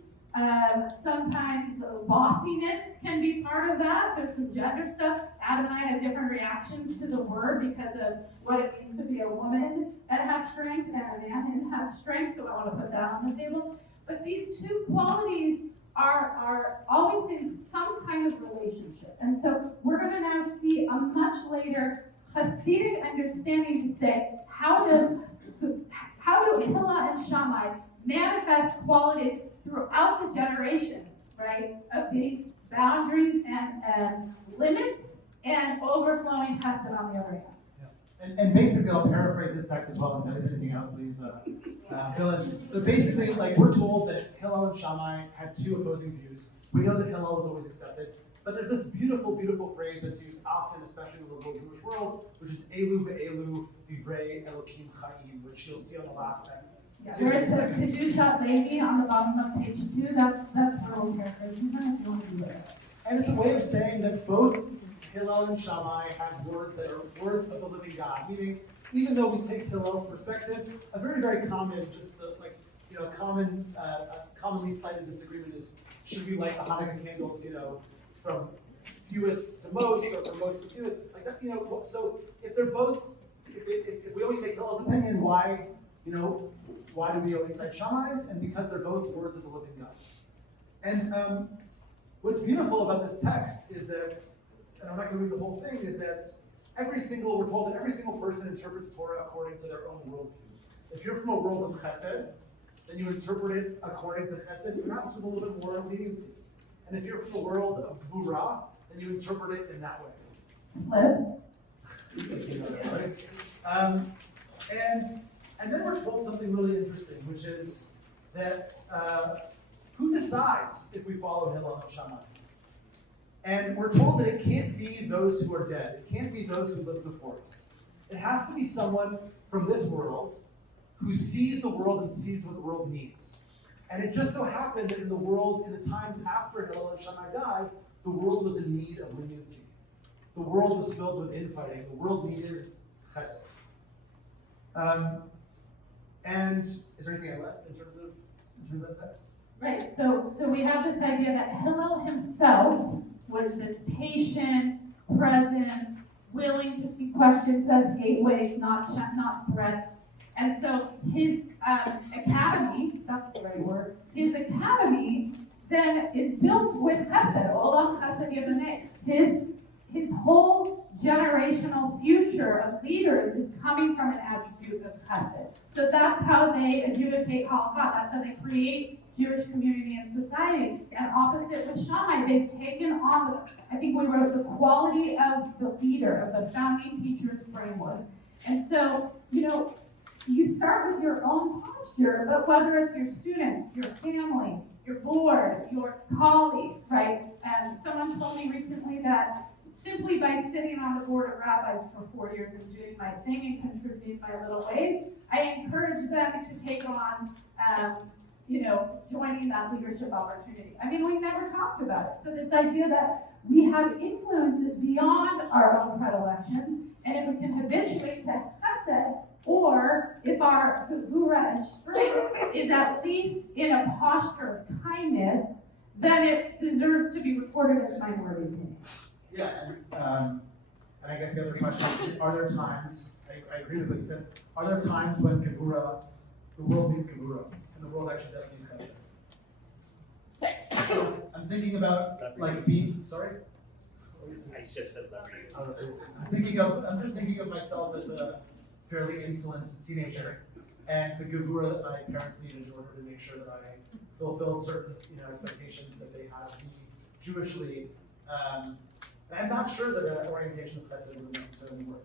Sometimes bossiness can be part of that. There's some gender stuff. Adam and I had different reactions to the word because of what it means to be a woman that has strength and a man who has strength, so I want to put that on the table. But these two qualities are always in some kind of relationship. And so we're going to now see a much later Hasidic understanding to say, how do Hillel and Shammai manifest qualities throughout the generations, right, of these boundaries and limits and overflowing chesed on the other hand. Yeah. And basically, I'll paraphrase this text as well, and if anything out, please fill in. But basically, like, we're told that Hillel and Shammai had two opposing views. We know that Hillel was always accepted, but there's this beautiful, beautiful phrase that's used often, especially in the liberal Jewish world, which is Elu ve'elu divrei Elokim Chaim, which you'll see on the last text. Yeah, where it says Kedushat Levi on the bottom of page 2, that's where we'll paraphrase, even if you want to do it. And it's a way of saying that both Hillel and Shammai have words that are words of the living God, meaning even though we take Hillel's perspective, a very, very common, commonly cited disagreement is, should we light the Hanukkah candles, from fewest to most, or from most to fewest, like that, so if they're both, if we always take Hillel's opinion, why do we always cite Shammai's? And because they're both words of the living God. And what's beautiful about this text is that, and I'm not going to read the whole thing, is that we're told that every single person interprets Torah according to their own worldview. If you're from a world of chesed, then you interpret it according to chesed, perhaps with a little bit more leniency. And if you're from the world of gvura, then you interpret it in that way. And then we're told something really interesting, which is that who decides if we follow Hillel and Shammai? And we're told that it can't be those who are dead. It can't be those who lived before us. It has to be someone from this world who sees the world and sees what the world needs. And it just so happened that in the times after Hillel and Shammai died, the world was in need of leniency. The world was filled with infighting. The world needed chesed. And is there anything I left in terms of that text? Right, so we have this idea that Hillel himself was this patient presence, willing to see questions as gateways, not threats. And so his academy, that's the right word, his academy then is built with chesed, Olam Chesed Yibaneh. His whole generational future of leaders is coming from an attribute of chesed. So that's how they adjudicate halakha. That's how they create Jewish community and society. And opposite with Shammai, they've taken on, I think we wrote, the quality of the leader, of the founding teacher's framework. And so, you start with your own posture, but whether it's your students, your family, your board, your colleagues, right? And someone told me recently that simply by sitting on the board of rabbis for 4 years and doing my thing and contributing my little ways, I encourage them to take on, joining that leadership opportunity. I mean, we never talked about it. So this idea that we have influences beyond our own predilections, and if we can habituate to chesed, or if our gevura and strength is at least in a posture of kindness, then it deserves to be recorded as minority opinion. Yeah, and I guess the other question is, are there times, I agree with what you said, are there times when the world needs gevura, and the world actually does need chesed? So I'm thinking about, sorry? I just said that. I'm just thinking of myself as a fairly insolent teenager, and the gevura that my parents needed in order to make sure that I fulfilled certain, expectations that they had of me Jewishly. And I'm not sure that an orientation of chesed would necessarily work.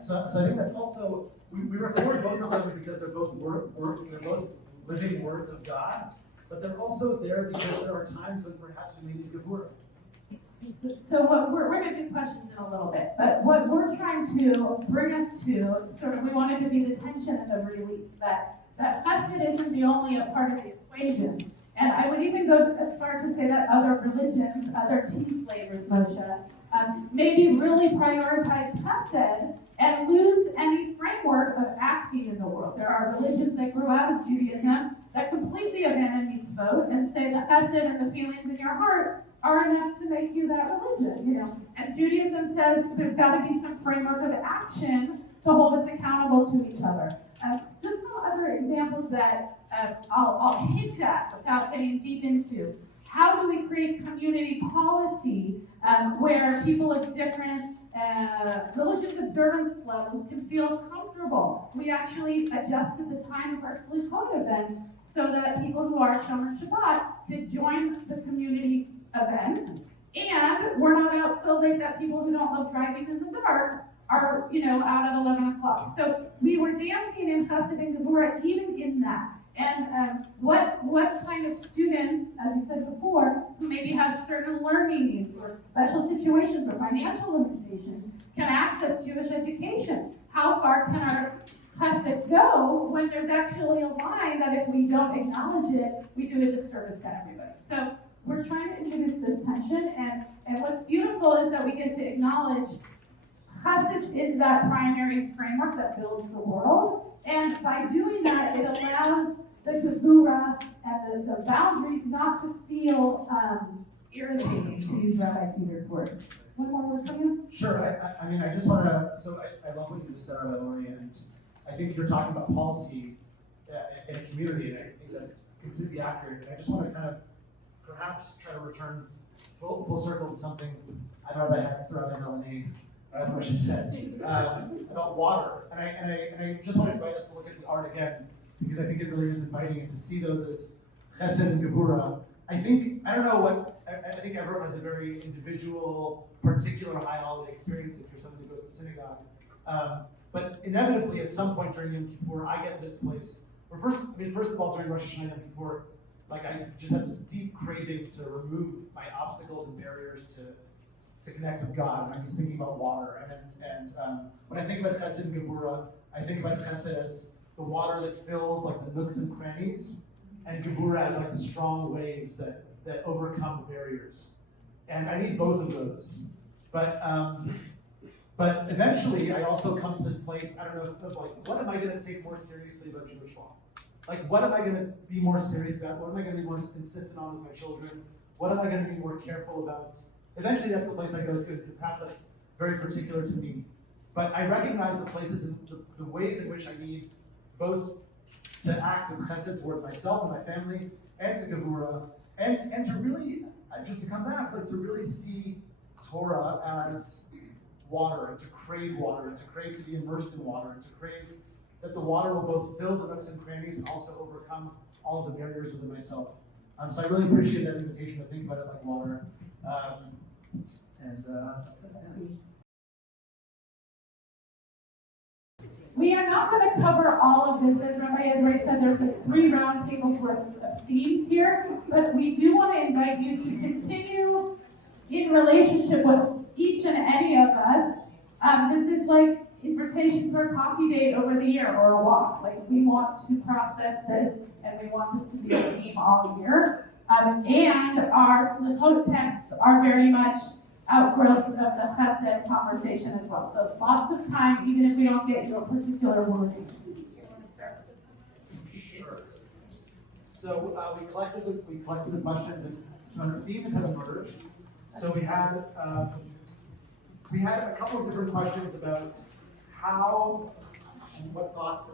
So I think that's also, we record both of them because they're both they're both living words of God, but they're also there because there are times when perhaps we need to gevura. So what we're going to do questions in a little bit, but what we're trying to bring us to, sort of, we wanted to be the tension and the release, that chesed isn't the only a part of the equation. And I would even go as far to say that other religions, other tea flavors, Moshe, maybe really prioritize chesed and lose any framework of acting in the world. There are religions that grew out of Judaism that completely abandon mitzvot and say the chesed and the feelings in your heart are enough to make you that religion, And Judaism says there's got to be some framework of action to hold us accountable to each other. Just some other examples that I'll hint at without getting deep into. How do we create community policy where people of different religious observance levels can feel comfortable? We actually adjusted the time of our Slichot event so that people who are Shomer Shabbat could join the community event, and we're not out so late that people who don't love driving in the dark are, out at 11 o'clock. So we were dancing in Chesed and Gevura even in that. And what kind of students, as you said before, who maybe have certain learning needs or special situations or financial limitations can access Jewish education? How far can our chesed go when there's actually a line that if we don't acknowledge it, we do a disservice to everybody? So we're trying to introduce this tension, and what's beautiful is that we get to acknowledge chesed is that primary framework that builds the world, and by doing that, it allows the gevura and the boundaries not to feel irritating, to use Rabbi Peter's word. One more word from you? Sure. I just want to. So I love what you just said, Rabbi Laurie, and I think you're talking about policy in a community, and I think that's completely accurate. And I just want to kind of perhaps try to return full circle to something Rabbi Hecht, Rabbi Zelony, Moshe said about water. And I just want to invite us to look at the art again, because I think it really is inviting and to see those as chesed and gevura. I think everyone has a very individual, particular high holiday experience if you're someone who goes to synagogue. But inevitably, at some point during Yom Kippur, I get to this place where first of all, during Rosh Hashanah and Yom Kippur, I just have this deep craving to remove my obstacles and barriers to connect with God. And I'm just thinking about water. And when I think about chesed and gevura, I think about chesed as the water that fills the nooks and crannies, and gevura as the strong waves that overcome the barriers. And I need both of those. But eventually, I also come to this place, I don't know, of what am I going to take more seriously about Jewish law? What am I going to be more serious about? What am I going to be more insistent on with my children? What am I going to be more careful about? Eventually, that's the place I go to, and perhaps that's very particular to me. But I recognize the places and the ways in which I need both to act with chesed towards myself and my family, and to gevura, and to really, just to come back, to really see Torah as water, and to crave water, and to crave to be immersed in water, and to crave that the water will both fill the nooks and crannies and also overcome all of the barriers within myself. So I really appreciate that invitation to think about it like water. That's it. We are not going to cover all of this. As Rabbi Ezray said, there's 3 roundtables worth of themes here, but we do want to invite you to continue in relationship with each and any of us. This is like invitation for a coffee date over the year or a walk. We want to process this, and we want this to be a theme all year. And our Slichot texts are very much outgrowths of the chesed conversation as well. So lots of time, even if we don't get to a particular wording. Sure. So we collected the questions, and some themes have emerged. So we had a couple of different questions about how and what thoughts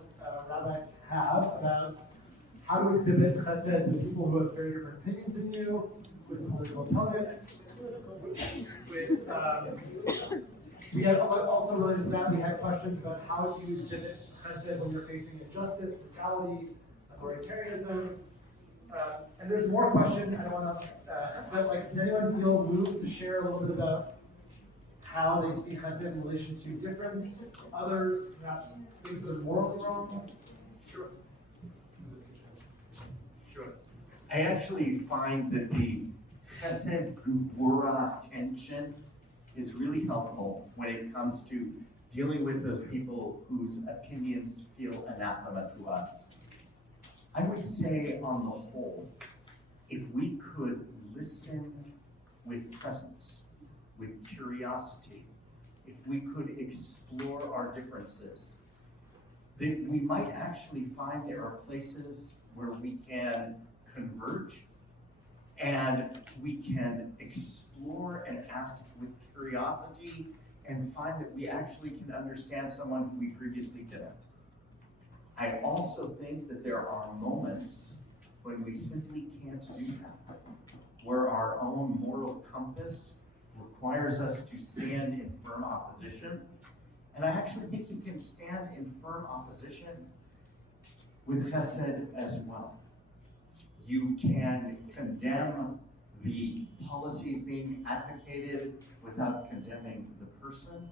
rabbis have about how to exhibit chesed with people who have very different opinions than you, with political opponents, with We had also related to that, we had questions about how do you exhibit chesed when you're facing injustice, brutality, authoritarianism. And there's more questions, I don't want to, but like, does anyone feel moved to share a little bit about how they see chesed in relation to difference, others, perhaps things that are morally wrong? Sure. Sure. I actually find that the chesed gevura tension is really helpful when it comes to dealing with those people whose opinions feel anathema to us. I would say on the whole, if we could listen with presence, with curiosity, if we could explore our differences, then we might actually find there are places where we can converge and we can explore and ask with curiosity and find that we actually can understand someone who we previously didn't. I also think that there are moments when we simply can't do that, where our own moral compass requires us to stand in firm opposition. And I actually think you can stand in firm opposition with chesed as well. You can condemn the policies being advocated without condemning the person.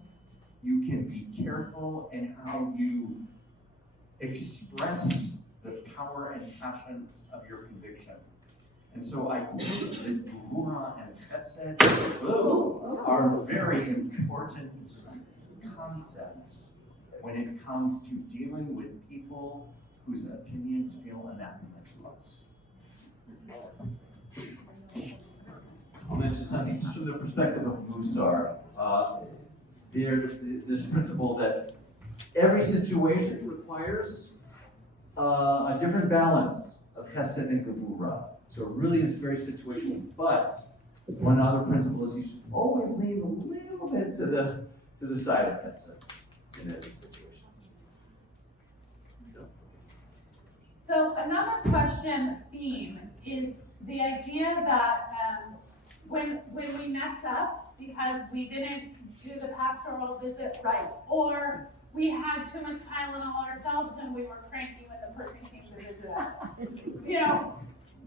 You can be careful in how you express the power and passion of your conviction. And so I think that gevura and chesed are very important concepts when it comes to dealing with people whose opinions feel anathema to us. I'll mention something just from the perspective of Musar. There's this principle that every situation requires a different balance of chesed and gevura. So it really is very situational. But one other principle is you should always lean a little bit to the side of chesed in any situation. So another question theme is the idea that when we mess up because we didn't do the pastoral visit right, or we had too much Tylenol ourselves and we were cranky when the person came to visit us. You know,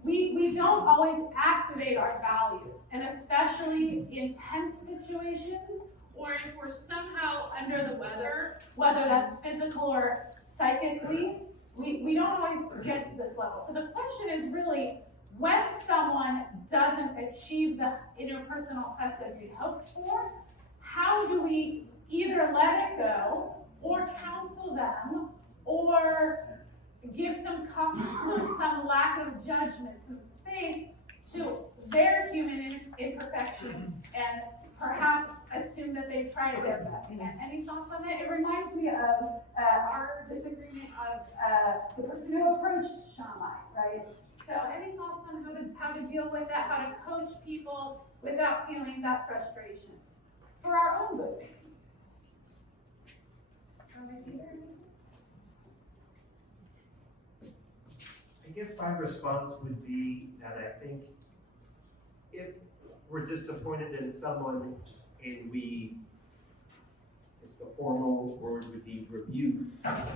we don't always activate our values, and especially in tense situations, or if we're somehow under the weather, whether that's physical or psychically, we don't always get to this level. So the question is really, when someone doesn't achieve the interpersonal chesed we hoped for, how do we either let it go, or counsel them, or give some some lack of judgment, some space to their human imperfection, and perhaps assume that they've tried their best. And any thoughts on that? It reminds me of our disagreement of the person who approached Shammai, right? So any thoughts on how to deal with that, how to coach people without feeling that frustration for our own good? I guess my response would be that I think if we're disappointed in someone and we, it's the formal word would be rebuke,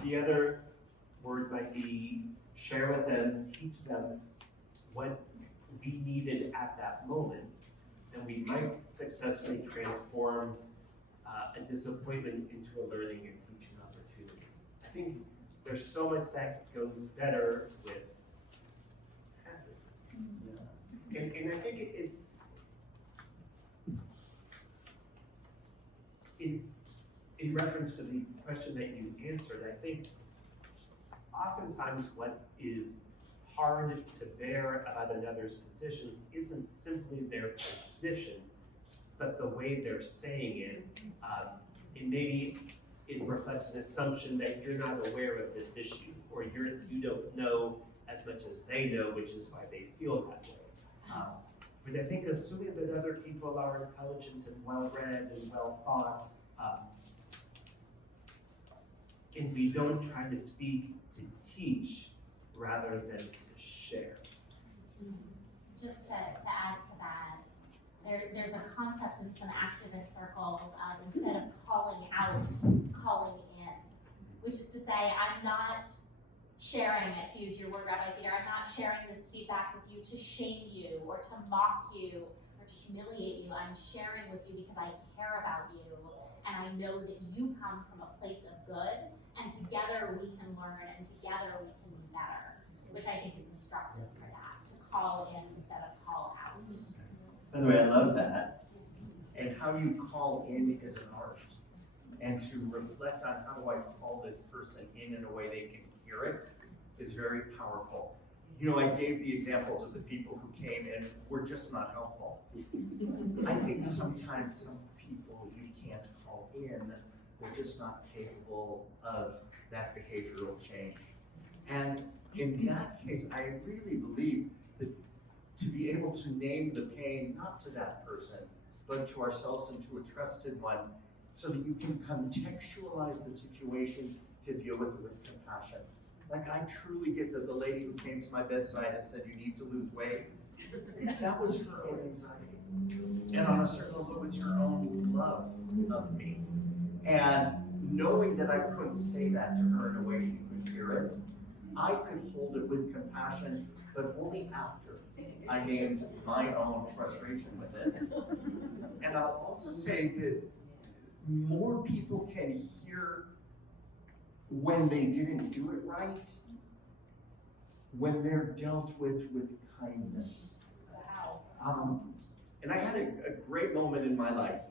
the other word might be share with them, teach them what we needed at that moment, and we might successfully transform a disappointment into a learning and teaching opportunity. I think there's so much that goes better with chesed. Yeah. And I think it's in reference to the question that you answered, I think oftentimes what is hard to bear about another's positions isn't simply their position, but the way they're saying it. And maybe it reflects an assumption that you're not aware of this issue, or you don't know as much as they know, which is why they feel that way. But I think assuming that other people are intelligent and well-read and well-thought, and we don't try to speak to teach rather than to share. Just to add to that, there's a concept concept in some activist circles of instead of calling out, calling in, which is to say, I'm not sharing it, to use your word, Rabbi Peter, I'm not sharing this feedback with you to shame you or to mock you or to humiliate you. I'm sharing with you because I care about you and I know that you come from a place of good, and together we can learn and together we can be better, which I think is instructive for that, to call in instead of call out. By the way, I love that. And how you call in is an art. And to reflect on how do I call this person in a way they can hear it is very powerful. You know, I gave the examples of the people who came and were just not helpful. I think sometimes some people you can't call in, they're just not capable of that behavioral change. And in that case, I really believe that to be able to name the pain, not to that person, but to ourselves and to a trusted one, so that you can contextualize the situation to deal with it with compassion. Like, I truly get that the lady who came to my bedside and said, you need to lose weight, that was her own anxiety. And on a certain level, it was her own love of me. And knowing that I couldn't say that to her in a way she could hear it, I could hold it with compassion, but only after I named my own frustration with it. And I'll also say that more people can hear when they didn't do it right, when they're dealt with kindness. Wow. And I had a great moment in my life,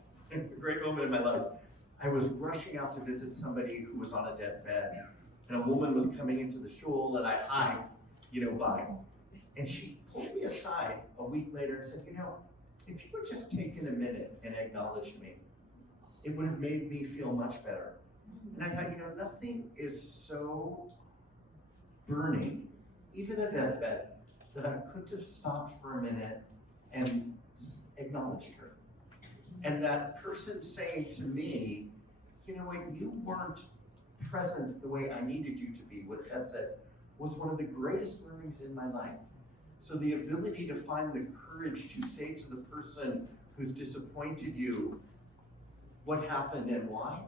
I was rushing out to visit somebody who was on a deathbed, and a woman was coming into the shul, and I hid, by. And she pulled me aside a week later and said, if you had just taken a minute and acknowledged me, it would have made me feel much better. And I thought, nothing is so burning, even a deathbed, that I could have stopped for a minute and acknowledged her. And that person saying to me, you weren't present the way I needed you to be with Chesed, was one of the greatest learnings in my life. So the ability to find the courage to say to the person who's disappointed you what happened and why,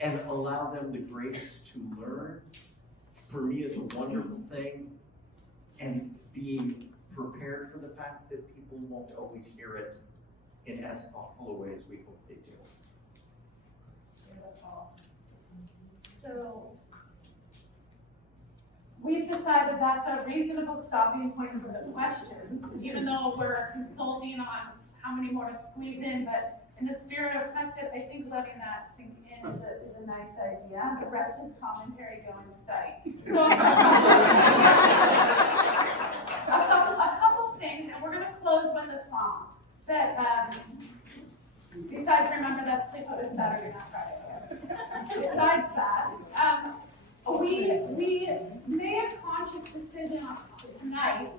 and allow them the grace to learn, for me is a wonderful thing, and being prepared for the fact that people won't always hear it in as thoughtful a way as we hope they do. Beautiful. So, we've decided that's a reasonable stopping point for the questions, even though we're consulting on how many more to squeeze in, but in the spirit of Chesed, I think letting that sink in is a nice idea. The rest is commentary, go and study. So, a couple things, and we're gonna close with a song that, besides, remember that sleepover is Saturday, not Friday. Besides that, we made a conscious decision tonight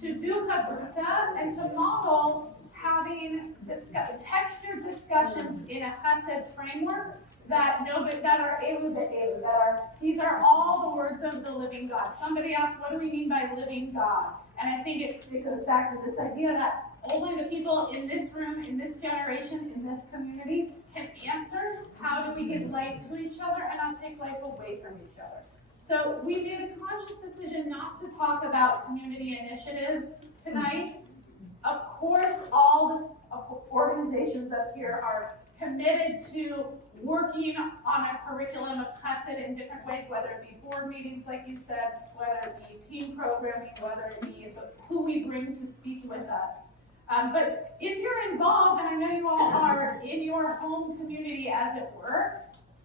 to do Chavruta and to model having textured discussions in a Chesed framework that are elu be'elu, these are all the words of the living God. Somebody asked, what do we mean by living God? And I think it goes back to this idea that only the people in this room, in this generation, in this community can answer how do we give life to each other and not take life away from each other. So we made a conscious decision not to talk about community initiatives tonight. Of course, all the organizations up here are committed to working on a curriculum of Chesed in different ways, whether it be board meetings, like you said, whether it be team programming, whether it be who we bring to speak with us. But if you're involved, and I know you all are, in your home community, as it were,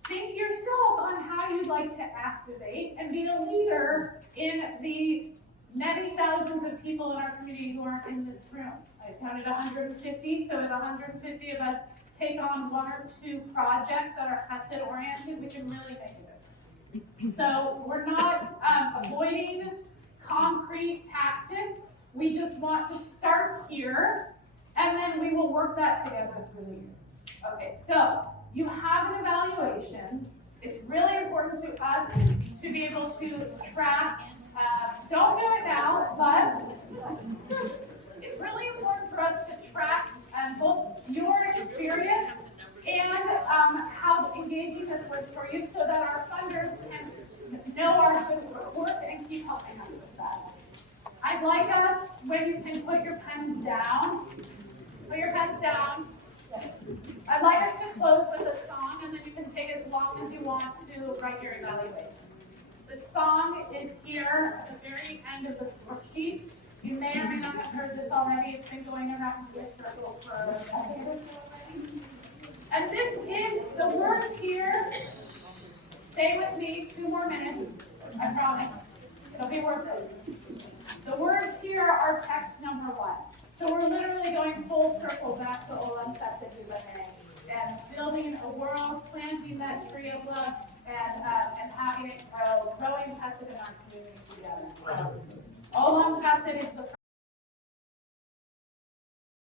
think yourself on how you'd like to activate and be a leader in the many thousands of people in our community who aren't in this room. I counted 150, so if 150 of us take on one or two projects that are Chesed oriented, we can really make a difference. So we're not avoiding concrete tactics. We just want to start here, and then we will work that together through the year. Okay, so you have an evaluation. It's really important to us to be able to track. Don't do it now, but it's really important for us to track both your put your pens down. Put your pens down. I'd like us to close with a song, and then you can take as long as you want to write your evaluation. The song is here at the very end of the worksheet. You may or may not have heard this already. It's been going around the circle for a decade or so already. And this is, the words here, stay with me 2 more minutes, I promise. It'll be worth it. The words here are text number 1. So we're literally going full circle back to Olam Chesed Yibaneh and building a world, planting that tree of love, and having it grow, growing chesed in our community together. So Olam Chesed is the